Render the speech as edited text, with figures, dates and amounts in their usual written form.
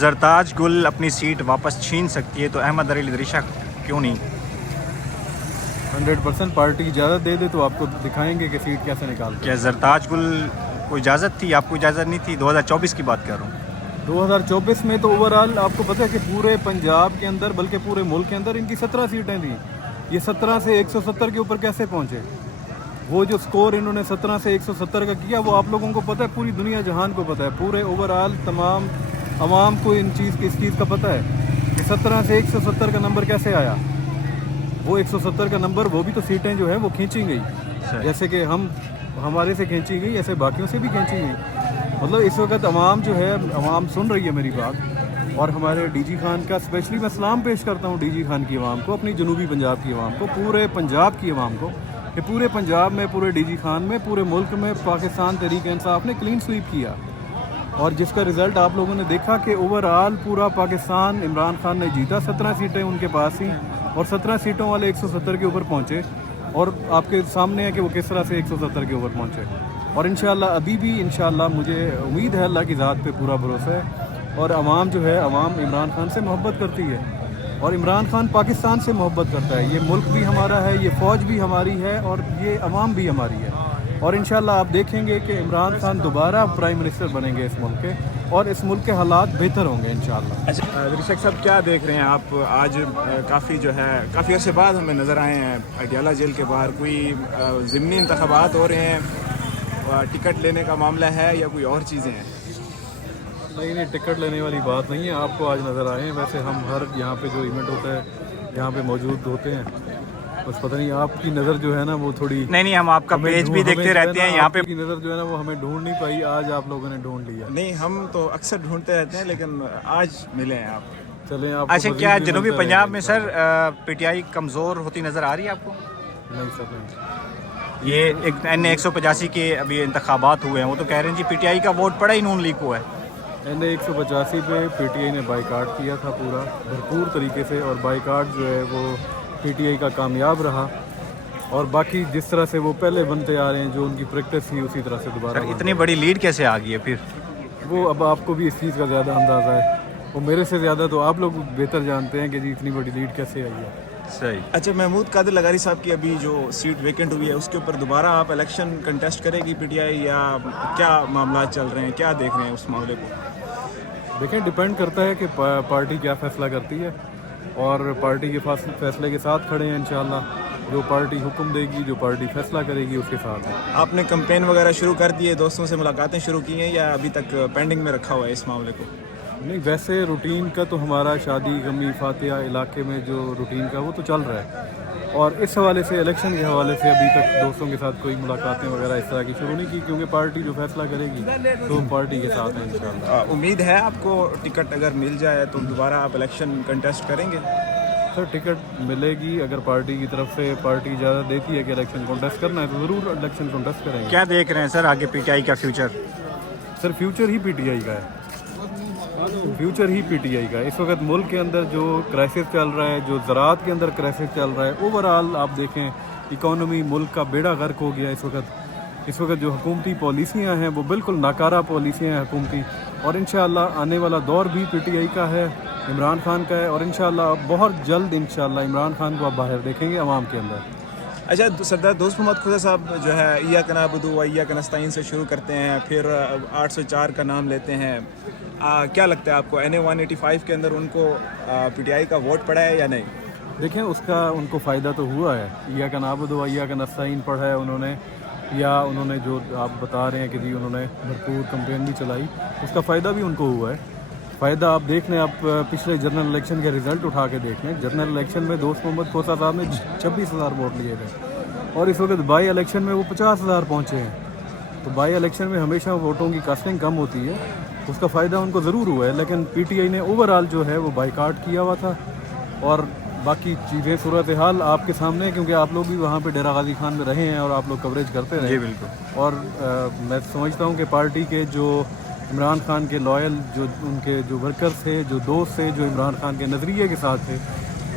زرتاج گل اپنی سیٹ واپس چھین سکتی ہے تو احمد علی دریشہ کیوں نہیں؟ 100% پارٹی اجازت دے دے تو آپ کو دکھائیں گے کہ سیٹ کیسے نکالتے کیا زرتاج گل کو اجازت تھی؟ آپ کو اجازت نہیں تھی؟ 2024 کی بات کر رہا ہوں۔ 2024 میں تو اوورآل آپ کو پتہ ہے کہ پورے پنجاب کے اندر بلکہ پورے ملک کے اندر ان کی 17 سیٹیں تھیں۔ یہ 17 سے 170 کے اوپر کیسے پہنچے؟ وہ جو سکور انہوں نے 17 سے 170 کا کیا وہ آپ لوگوں کو پتہ ہے، پوری دنیا جہان کو پتہ ہے، پورے اوورآل تمام عوام کو اس چیز کا پتہ ہے کہ 17 سے 170 کا نمبر کیسے آیا۔ وہ 170 کا نمبر وہ بھی تو سیٹیں جو ہیں وہ کھینچی گئی، جیسے کہ ہمارے سے کھینچی گئی ایسے باقیوں سے بھی کھینچی گئی۔ مطلب اس وقت عوام جو ہے، عوام سن رہی ہے میری بات، اور ہمارے ڈی جی خان کا اسپیشلی میں سلام پیش کرتا ہوں ڈی جی خان کی عوام کو، اپنی جنوبی پنجاب کی عوام کو، پورے پنجاب کی عوام کو، کہ پورے پنجاب میں، پورے ڈی جی خان میں، پورے ملک میں پاکستان تحریک انصاف نے کلین سویپ کیا، اور جس کا رزلٹ آپ لوگوں نے دیکھا کہ اوورآل پورا پاکستان عمران خان نے جیتا۔ 17 سیٹیں ان کے پاس ہی، اور 17 سیٹوں والے 170 کے اوپر پہنچے، اور آپ کے سامنے ہے کہ وہ کس طرح سے 170 کے اوپر پہنچے۔ اور انشاءاللہ ابھی بھی انشاءاللہ مجھے امید ہے، اللہ کی ذات پہ پورا بھروسہ ہے، اور عوام جو ہے، عوام عمران خان سے محبت کرتی ہے، اور عمران خان پاکستان سے محبت کرتا ہے۔ یہ ملک بھی ہمارا ہے، یہ فوج بھی ہماری ہے، اور یہ عوام بھی ہماری ہے، اور انشاءاللہ آپ دیکھیں گے کہ عمران خان دوبارہ پرائم منسٹر بنیں گے اس ملک کے، اور اس ملک کے حالات بہتر ہوں گے انشاءاللہ۔ اچھا دریشہ صاحب، کیا دیکھ رہے ہیں آپ؟ آج کافی عرصے بعد ہمیں نظر آئے ہیں اڈیالہ جیل کے باہر، کوئی ضمنی انتخابات ہو رہے ہیں، ٹکٹ لینے کا معاملہ ہے یا کوئی اور چیزیں ہیں؟ نہیں، ٹکٹ لینے والی بات نہیں ہے، آپ کو آج نظر آئے ہیں۔ ویسے ہم ہر یہاں پہ جو ایونٹ ہوتا ہے یہاں پہ موجود ہوتے ہیں، بس پتہ نہیں آپ کی نظر جو ہے نا وہ تھوڑی، نہیں، ہم آپ کا پیج بھی دیکھتے رہتے ہیں یہاں پہ۔ آپ کی نظر جو ہے نا وہ ہمیں ڈھونڈ نہیں پائی، آج آپ لوگوں نے ڈھونڈ لیا۔ نہیں، ہم تو اکثر ڈھونڈتے رہتے ہیں لیکن آج ملے ہیں آپ۔ چلیں آپ اچھا، کیا جنوبی پنجاب میں سر پی ٹی آئی کمزور ہوتی نظر آ رہی ہے آپ کو؟ نہیں سر، نہیں۔ یہ این 185 کے ابھی انتخابات ہوئے ہیں، وہ تو کہہ رہے ہیں جی پی ٹی آئی کا ووٹ پڑا ہی نون لیگ کو ہے۔ این 185 پہ پی ٹی آئی نے بائیکاٹ کیا تھا پورا بھرپور طریقے سے، اور بائیکاٹ جو ہے وہ پی ٹی آئی کا کامیاب رہا، اور باقی جس طرح سے وہ پہلے بنتے آ رہے ہیں، جو ان کی پریکٹس تھی اسی طرح سے دوبارہ اتنی بڑی لیڈ کیسے آ گئی ہے پھر؟ وہ اب آپ کو بھی اس چیز کا زیادہ اندازہ ہے، وہ میرے سے زیادہ تو آپ لوگ بہتر جانتے ہیں کہ جی اتنی بڑی لیڈ کیسے آئی ہے۔ صحیح۔ اچھا، محمود قادر لغاری صاحب کی ابھی جو سیٹ ویکنٹ ہوئی ہے اس کے اوپر دوبارہ آپ الیکشن کنٹیسٹ کرے گی پی ٹی آئی، یا کیا معاملات چل رہے ہیں، کیا دیکھ رہے ہیں اس معاملے کو؟ دیکھیں، ڈیپینڈ کرتا ہے کہ پارٹی کیا فیصلہ کرتی ہے، اور پارٹی کے فیصلے کے ساتھ کھڑے ہیں انشاءاللہ۔ جو پارٹی حکم دے گی، جو پارٹی فیصلہ کرے گی، اس کے ساتھ ہے۔ آپ نے کمپین وغیرہ شروع کر دی ہے، دوستوں سے ملاقاتیں شروع کی ہیں، یا ابھی تک پینڈنگ میں رکھا ہوا ہے اس معاملے کو؟ نہیں، ویسے روٹین کا تو ہمارا شادی غمی فاتحہ علاقے میں جو روٹین کا وہ تو چل رہا ہے، اور اس حوالے سے الیکشن کے حوالے سے ابھی تک دوستوں کے ساتھ کوئی ملاقاتیں وغیرہ اس طرح کی شروع نہیں کی، کیونکہ پارٹی جو فیصلہ کرے گی تو پارٹی کے ساتھ ہیں انشاءاللہ۔ امید ہے آپ کو ٹکٹ اگر مل جائے تو دوبارہ آپ الیکشن کنٹیسٹ کریں گے؟ سر ٹکٹ ملے گی، اگر پارٹی کی طرف سے پارٹی اجازت دیتی ہے کہ الیکشن کنٹیسٹ کرنا ہے تو ضرور الیکشن کنٹیسٹ کریں گے۔ کیا دیکھ رہے ہیں سر آگے پی ٹی آئی کا future? Sir future he P T I کا ہے، future he P T I کا ہے۔ اس وقت ملک کے اندر جو کرائسس چل رہا ہے، جو زراعت کے اندر کرائسس چل رہا ہے، اوورآل آپ دیکھیں اکانومی ملک کا بیڑا غرق ہو گیا اس وقت جو حکومتی پالیسیاں ہیں وہ بالکل ناکارہ پالیسیاں ہیں حکومتی، اور انشاءاللہ آنے والا دور بھی پی ٹی آئی کا ہے، عمران خان کا ہے، اور انشاءاللہ بہت جلد انشاءاللہ عمران خان کو آپ باہر دیکھیں گے عوام کے اندر۔ اچھا، سردار دوست محمد خدا صاحب جو ہے ایاک نعبد و ایاک نستعین سے شروع کرتے ہیں، پھر 804 کا نام لیتے ہیں، کیا لگتا ہے آپ کو این 185 کے اندر ان کو پی ٹی آئی کا ووٹ پڑا ہے یا نہیں؟ دیکھیں، اس کا ان کو فائدہ تو ہوا ہے، ایاک نعبد و ایاک نستعین پڑھا ہے انہوں نے، یا انہوں نے جو آپ بتا رہے ہیں کہ جی انہوں نے بھرپور کمپین بھی چلائی، اس کا فائدہ بھی ان کو ہوا ہے۔ فائدہ آپ دیکھ لیں، آپ پچھلے جنرل الیکشن کے رزلٹ اٹھا کے دیکھ لیں، جنرل الیکشن میں دوست محمد کھوسہ صاحب نے 26,000 ووٹ لیے تھے، اور اس وقت بائی الیکشن میں وہ 50,000 پہنچے ہیں۔ تو بائی الیکشن میں ہمیشہ ووٹوں کی کاسٹنگ کم ہوتی ہے، اس کا فائدہ ان کو ضرور ہوا ہے، لیکن پی ٹی آئی نے اوورآل جو ہے وہ بائیکاٹ کیا ہوا تھا، اور باقی چیزیں صورتحال آپ کے سامنے ہے، کیونکہ آپ لوگ بھی وہاں پہ ڈیرہ غازی خان میں رہے ہیں اور آپ لوگ کوریج کرتے رہے۔ جی بالکل۔ اور میں سمجھتا ہوں کہ پارٹی کے جو عمران خان کے لائل، جو ان کے جو ورکرز تھے، جو دوست تھے، جو عمران خان کے نظریے کے ساتھ تھے،